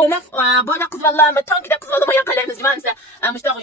Olmak böyle kız vallahi tankide kız vallahi yakalarınız gibi ansa.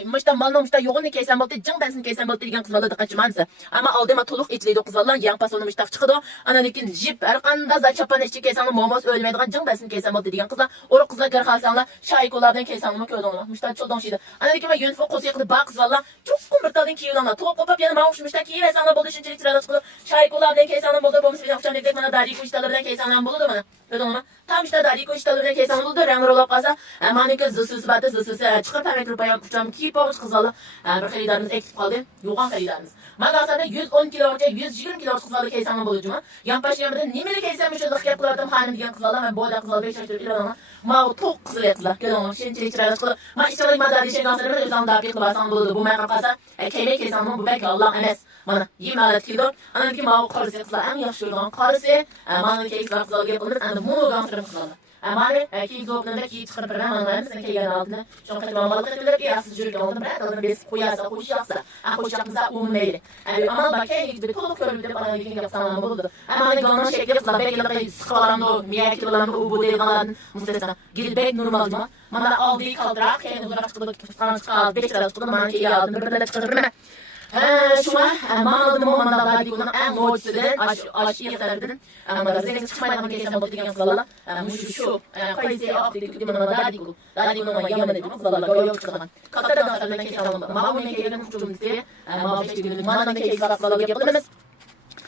Mışta malno mışta yoğunu kesen boldu, cın bensin kesen boldu diyen kız vallahi dikkatçi ansa. Ama aldığıma toluk içliydi kız vallahi yan pasonu mışta çıkıdı. Ana lekin jip erkanda za çapan içi kesen momos ölmeydiğin cın bensin kesen boldu diyen kızlar. Oru kızlar gör kalsanlar şayikolardan kesen mi köydü onu. Mışta çoğdan şeydi. Ana lekin ben yönfo kosu yakıdı bak kız vallahi. Çok kumbertalın kiyulanlar. Top kopap yanı mağuş mışta kiyi vesanlar boldu şinçilik sırada çıkıdı. Şayikolardan kesen boldu bomus bir akşam dedik bana dariko iştalardan kesen boldu bana. Köydü onu. Tam işte dariko iştalardan kesen boldu. Rengler olap kalsa. Manike zısısı batı zısısı çıkıp hemen kırpaya kucağım ki pavuç kızvalı bir xaridarımız eksik kaldı. Yoğan xaridarımız. Magasada 110 kilo 120 kilo kızvalı keysanlı bolucuma. Yan başı yanında nemeli keysanmış ödük yapılardım hanım diyen kızvalı ve boyda kızvalı 5 yaşlı kilo ama ma tok kızıl ettiler. Görüyorum şimdi çirayla kızvalı. Ma işte ma da dişe gansırı ben özüm daha bir kılasan boludu. Bu meğer kasa keyme keysanlı bu belki Allah emes. Bana 20 adet kilo. Anam ki ma karısı kızvalı en yaşlı olan karısı. Manın keysanlı kızvalı yapılır. Anam bunu gansırı kızvalı. Mane ki zopnunda ki çıkıp ben anlarım sen ki yan altında. Şu kadar balık ettiler ki asıl jürgen aldım ben aldım biz koyarsa koşacaksa koşacaksa ummeyle. Ama bak gibi toluk körlükte bana ilgili yapsam buldu. Ama ne ganan şekli yapsa belki de sıkılarında miyek kilolarında bu değil müstesna. Gidip normal mı? Bana aldığı kaldırak yani uzak çıktı kaldı 5 lira tuttum bana ki aldım bir de çıkardım. Şuna manadım o manda daha dikuna en mucizeden aş yeterdim. Ama zengin çıkmadan geçen bu diyen kızlarla şu kayısı aktif diye bana daha dikuna yaman dedim kızlarla yok çıkan. Katardan sonra geçen ama bu ne keyden kucum diye ama bir şey manada keyif kızlarla yapılmaz.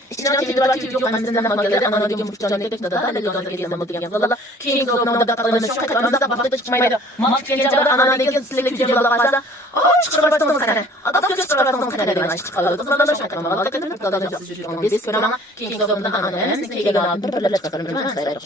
İçinden keyifli yok annemden magaları ana diyorum kucağına tek da da lezzetli gezem bu diyen kızlarla. Kim zopnunda da kalın şu katamızda baktık çıkmaydı. Mak gelince ana diyen silek kücem balakasa. Çıkar baştan sana. Adam çıkar baştan sana dedi. Çıkar kızlarla şu katamı balak edip da da biz körama kim zopnunda ana hem keyifli bir çıkarım ben sayarım.